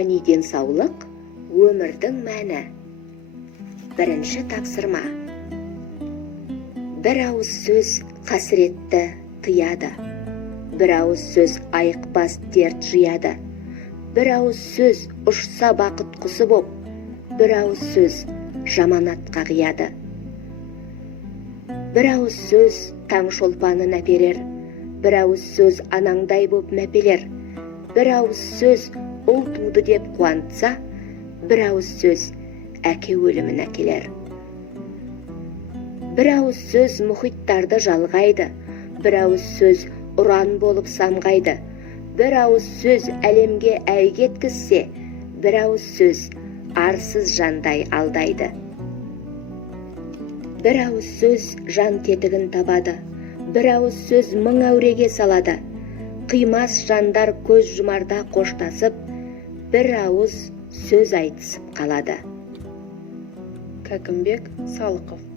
рухани денсаулық өмірдің мәні. Бірінші тапсырма. Бір ауыз сөз қасіретті тыяды. Бір ауыз сөз айықпас дерт жияды. Бір ауыз сөз ұшса бақыт құсы боп, бір ауыз сөз жаманатқа қияды. Бір ауыз сөз таң шолпанын әперер, бір ауыз сөз анаңдай боп мәпелер. Бір ауыз сөз ұл туды деп қуантса, бір ауыз сөз әке өлімін әкелер. Бір ауыз сөз мұхиттарды жалғайды, бір ауыз сөз ұран болып самғайды. Бір ауыз сөз әлемге әйгеткізсе, бір ауыз сөз арсыз жандай алдайды. Бір ауыз сөз жан тетігін табады, бір ауыз сөз мың әуреге салады. Қимас жандар көз жұмарда қоштасып, бір ауыз сөз айтысып қалады. Кәкімбек Салықов.